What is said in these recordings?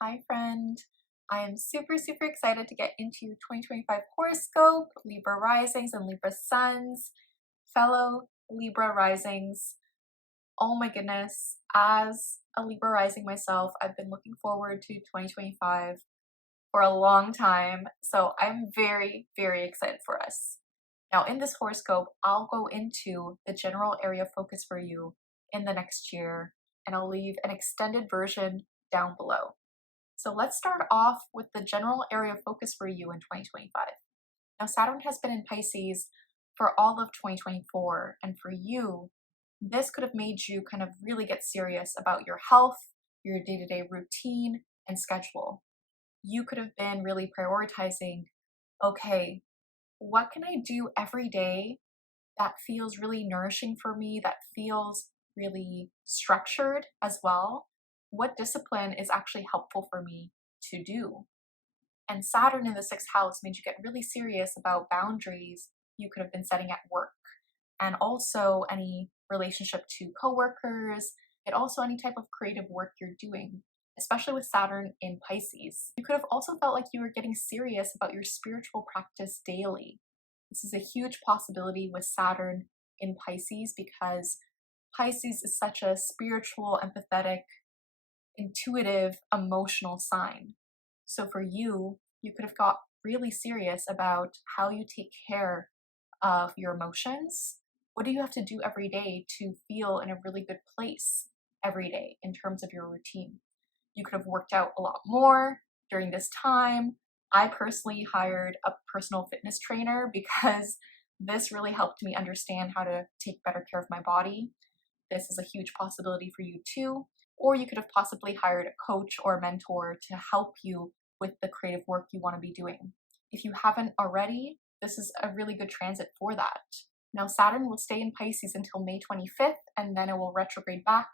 Hi friend, I am super excited to get into your 2025 horoscope, Libra Risings and Libra Suns, fellow Libra Risings. Oh my goodness, as a Libra Rising myself, I've been looking forward to 2025 for a long time, so I'm very excited for us. Now in this horoscope, I'll go into the general area of focus for you in the next year, and I'll leave an extended version down below. So let's start off with the general area of focus for you in 2025. Now, Saturn has been in Pisces for all of 2024, and for you, this could have made you kind of really get serious about your health, your day-to-day routine, and schedule. You could have been really prioritizing, okay, what can I do every day that feels really nourishing for me, that feels really structured as well? What discipline is actually helpful for me to do? And Saturn in the 6th house made you get really serious about boundaries you could have been setting at work, and also any relationship to coworkers, and also any type of creative work you're doing, especially with Saturn in Pisces. You could have also felt like you were getting serious about your spiritual practice daily. This is a huge possibility with Saturn in Pisces because Pisces is such a spiritual, empathetic, intuitive, emotional sign. So for you, you could have got really serious about how you take care of your emotions. What do you have to do every day to feel in a really good place every day in terms of your routine? You could have worked out a lot more during this time. I personally hired a personal fitness trainer because this really helped me understand how to take better care of my body. This is a huge possibility for you too. Or you could have possibly hired a coach or a mentor to help you with the creative work you want to be doing. If you haven't already, this is a really good transit for that. Now, Saturn will stay in Pisces until May 25th, and then it will retrograde back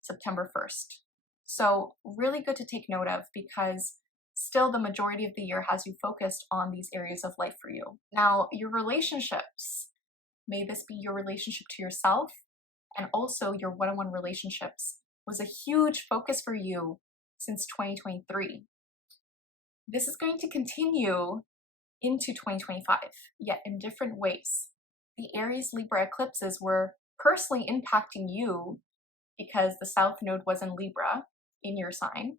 September 1st. So really good to take note of, because still the majority of the year has you focused on these areas of life for you. Now, your relationships, may this be your relationship to yourself and also your one-on-one relationships, was a huge focus for you since 2023. This is going to continue into 2025, yet in different ways. The Aries Libra eclipses were personally impacting you because the South Node was in Libra in your sign,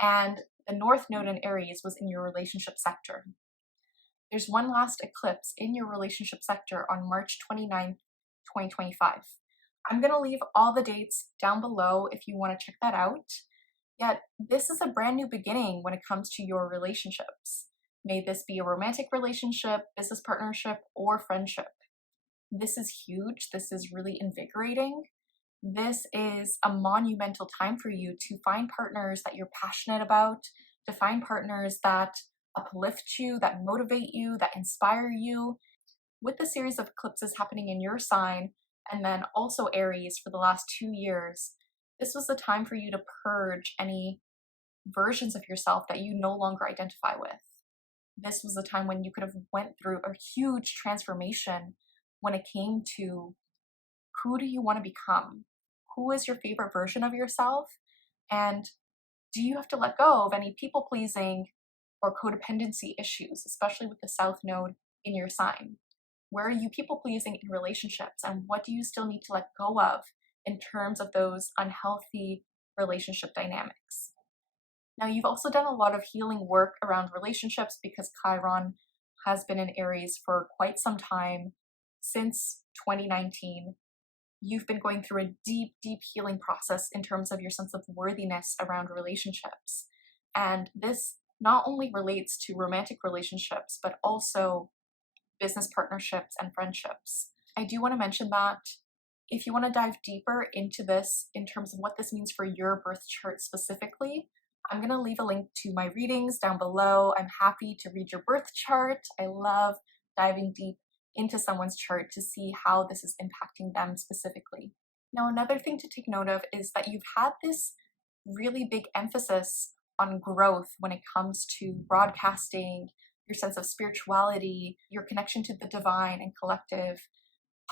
and the North Node in Aries was in your relationship sector. There's one last eclipse in your relationship sector on March 29th, 2025. I'm going to leave all the dates down below if you want to check that out. Yet, this is a brand new beginning when it comes to your relationships. May this be a romantic relationship, business partnership, or friendship. This is huge. This is really invigorating. This is a monumental time for you to find partners that you're passionate about, to find partners that uplift you, that motivate you, that inspire you. With the series of eclipses happening in your sign, and then also Aries for the last 2 years, this was the time for you to purge any versions of yourself that you no longer identify with. This was the time when you could have went through a huge transformation when it came to who do you want to become? Who is your favorite version of yourself? And do you have to let go of any people-pleasing or codependency issues, especially with the South Node in your sign? Where are you people-pleasing in relationships, and what do you still need to let go of in terms of those unhealthy relationship dynamics? Now, you've also done a lot of healing work around relationships because Chiron has been in Aries for quite some time, since 2019. You've been going through a deep healing process in terms of your sense of worthiness around relationships. And this not only relates to romantic relationships, but also business partnerships and friendships. I do want to mention that if you want to dive deeper into this in terms of what this means for your birth chart specifically, I'm going to leave a link to my readings down below. I'm happy to read your birth chart. I love diving deep into someone's chart to see how this is impacting them specifically. Now, another thing to take note of is that you've had this really big emphasis on growth when it comes to broadcasting, your sense of spirituality, your connection to the divine and collective,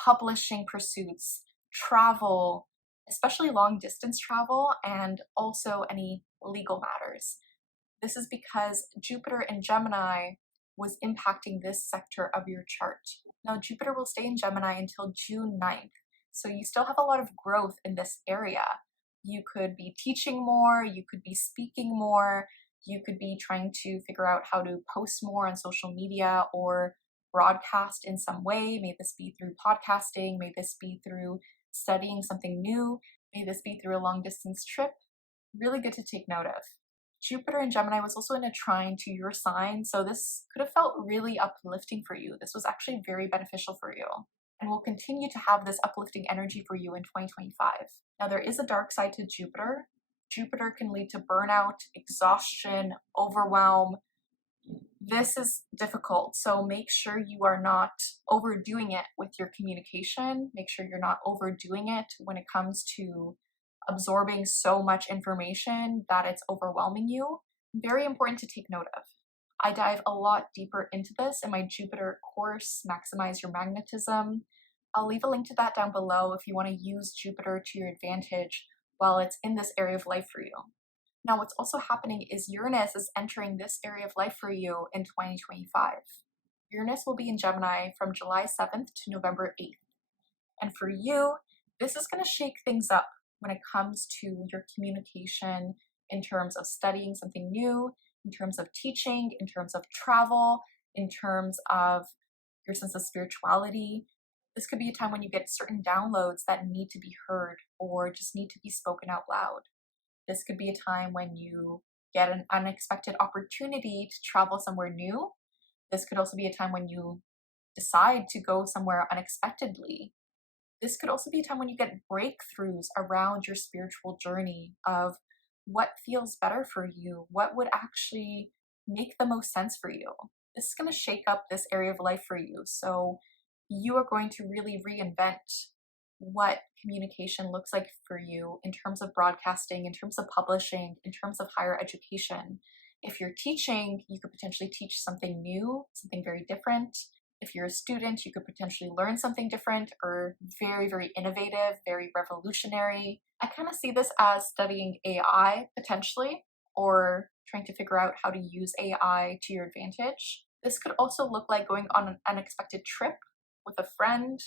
publishing pursuits, travel, especially long distance travel, and also any legal matters. This is because Jupiter in Gemini was impacting this sector of your chart. Now, Jupiter will stay in Gemini until June 9th, so you still have a lot of growth in this area. You could be teaching more, you could be speaking more, you could be trying to figure out how to post more on social media or broadcast in some way. May this be through podcasting, may this be through studying something new, may this be through a long distance trip. Really good to take note of. Jupiter in Gemini was also in a trine to your sign, so this could have felt really uplifting for you. This was actually very beneficial for you and will continue to have this uplifting energy for you in 2025. Now, there is a dark side to Jupiter. Jupiter can lead to burnout, exhaustion, overwhelm. This is difficult, so make sure you are not overdoing it with your communication. Make sure you're not overdoing it when it comes to absorbing so much information that it's overwhelming you. Very important to take note of. I dive a lot deeper into this in my Jupiter course, Maximize Your Magnetism. I'll leave a link to that down below if you want to use Jupiter to your advantage while it's in this area of life for you. Now, what's also happening is Uranus is entering this area of life for you in 2025. Uranus will be in Gemini from July 7th to November 8th. And for you, this is going to shake things up when it comes to your communication in terms of studying something new, in terms of teaching, in terms of travel, in terms of your sense of spirituality. This could be a time when you get certain downloads that need to be heard or just need to be spoken out loud. This could be a time when you get an unexpected opportunity to travel somewhere new. This could also be a time when you decide to go somewhere unexpectedly. This could also be a time when you get breakthroughs around your spiritual journey of what feels better for you, what would actually make the most sense for you. This is going to shake up this area of life for you. So you are going to really reinvent what communication looks like for you in terms of broadcasting, in terms of publishing, in terms of higher education. If you're teaching, you could potentially teach something new, something very different. If you're a student, you could potentially learn something different or very, very innovative, very revolutionary. I kind of see this as studying AI potentially, or trying to figure out how to use AI to your advantage. This could also look like going on an unexpected trip with a friend,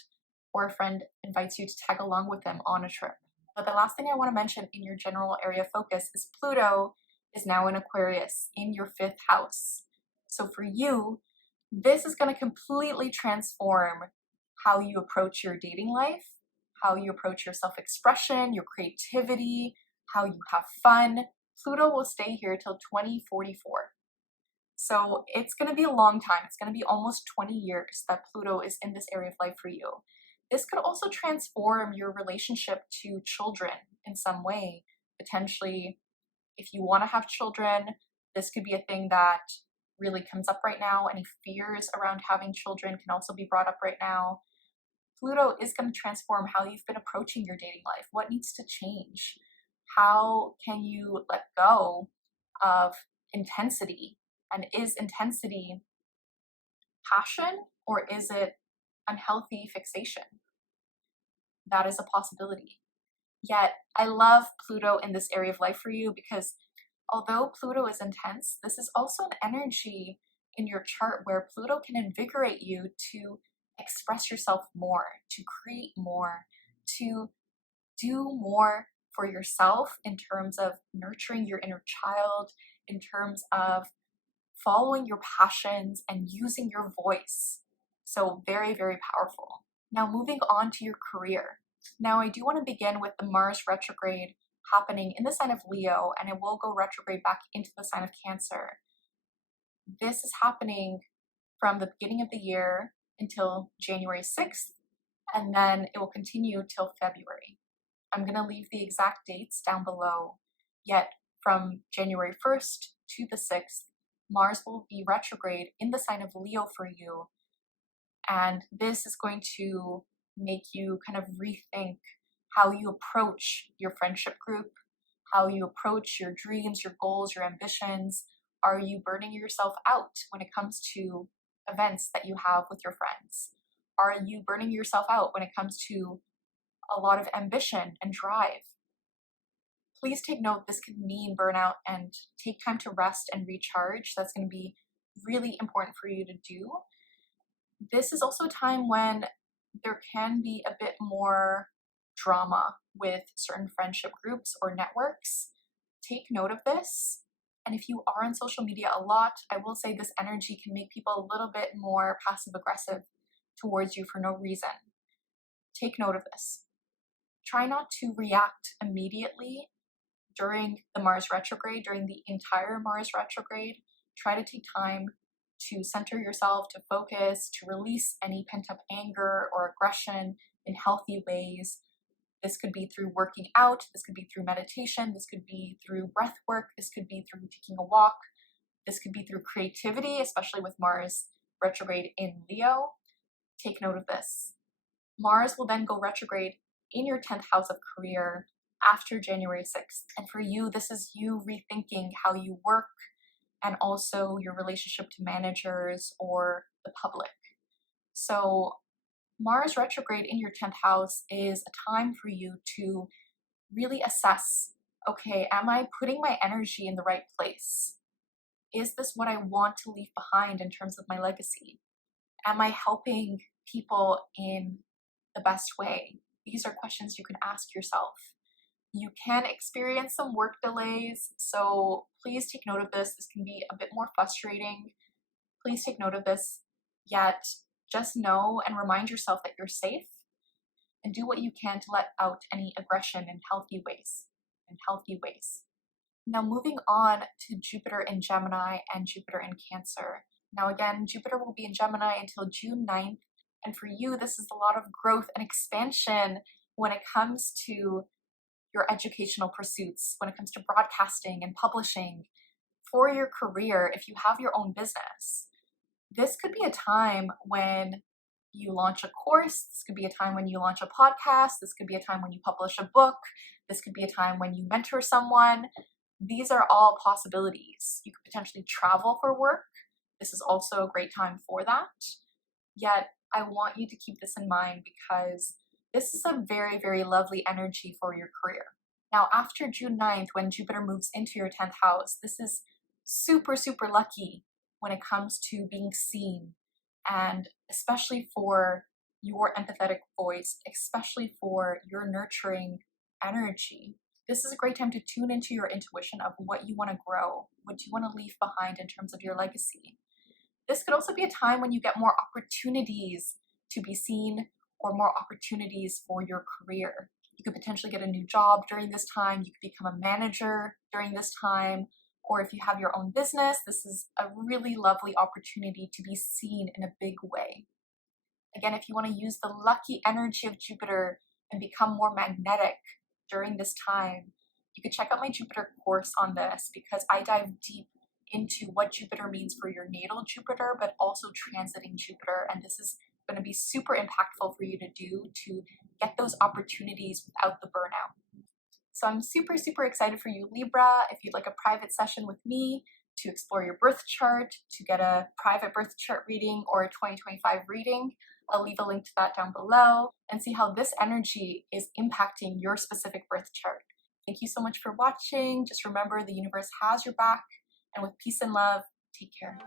or a friend invites you to tag along with them on a trip. But the last thing I want to mention in your general area of focus is Pluto is now in Aquarius in your 5th house. So for you, this is going to completely transform how you approach your dating life, how you approach your self-expression, your creativity, how you have fun. Pluto will stay here till 2044. So it's going to be a long time. It's going to be almost 20 years that Pluto is in this area of life for you. This could also transform your relationship to children in some way. Potentially, if you want to have children, this could be a thing that really comes up right now. Any fears around having children can also be brought up right now. Pluto is going to transform how you've been approaching your dating life. What needs to change? How can you let go of intensity? And is intensity passion, or is it unhealthy fixation? That is a possibility. Yet, I love Pluto in this area of life for you because although Pluto is intense, this is also an energy in your chart where Pluto can invigorate you to express yourself more, to create more, to do more for yourself in terms of nurturing your inner child, in terms of following your passions and using your voice. So very, very powerful. Now moving on to your career. Now I do want to begin with the Mars retrograde happening in the sign of Leo, and it will go retrograde back into the sign of Cancer. This is happening from the beginning of the year until January 6th, and then it will continue till February. I'm going to leave the exact dates down below, yet from January 1st to the 6th, Mars will be retrograde in the sign of Leo for you, and this is going to make you kind of rethink how you approach your friendship group, how you approach your dreams, your goals, your ambitions. Are you burning yourself out when it comes to events that you have with your friends? Are you burning yourself out when it comes to a lot of ambition and drive? please take note, this could mean burnout, and take time to rest and recharge. That's going to be really important for you to do. This is also a time when there can be a bit more drama with certain friendship groups or networks. Take note of this. And if you are on social media a lot, I will say this energy can make people a little bit more passive aggressive towards you for no reason. Take note of this. Try not to react immediately during the Mars retrograde, during the entire Mars retrograde. Try to take time to center yourself, to focus, to release any pent-up anger or aggression in healthy ways. This could be through working out, this could be through meditation, this could be through breath work, this could be through taking a walk, this could be through creativity, especially with Mars retrograde in Leo. Take note of this. Mars will then go retrograde in your 10th house of career after January 6th. And for you, this is you rethinking how you work and also your relationship to managers or the public. So Mars retrograde in your 10th house is a time for you to really assess, okay, am I putting my energy in the right place? Is this what I want to leave behind in terms of my legacy? Am I helping people in the best way? These are questions you can ask yourself. You can experience some work delays, so please take note of this. This can be a bit more frustrating. Please take note of this, yet just know and remind yourself that you're safe and do what you can to let out any aggression in healthy ways. Now moving on to Jupiter in Gemini and Jupiter in Cancer. Now again, Jupiter will be in Gemini until June 9th, and for you, this is a lot of growth and expansion when it comes to your educational pursuits, when it comes to broadcasting and publishing. For your career, if you have your own business, this could be a time when you launch a course, this could be a time when you launch a podcast, this could be a time when you publish a book, this could be a time when you mentor someone. These are all possibilities. You could potentially travel for work. This is also a great time for that. Yet, I want you to keep this in mind because this is a very, very lovely energy for your career. Now, after June 9th, when Jupiter moves into your 10th house, this is super, super lucky when it comes to being seen, and especially for your empathetic voice, especially for your nurturing energy. This is a great time to tune into your intuition of what you want to grow, what you want to leave behind in terms of your legacy. This could also be a time when you get more opportunities to be seen or more opportunities for your career. You could potentially get a new job during this time. You could become a manager during this time. Or if you have your own business, this is a really lovely opportunity to be seen in a big way. Again, if you want to use the lucky energy of Jupiter and become more magnetic during this time, you could check out my Jupiter course on this because I dive deep into what Jupiter means for your natal Jupiter, but also transiting Jupiter. And this is going to be super impactful for you to do to get those opportunities without the burnout. So I'm super, super excited for you, Libra. If you'd like a private session with me to explore your birth chart, to get a private birth chart reading or a 2025 reading, I'll leave a link to that down below and see how this energy is impacting your specific birth chart. Thank you so much for watching. Just remember, the universe has your back, and with peace and love, take care.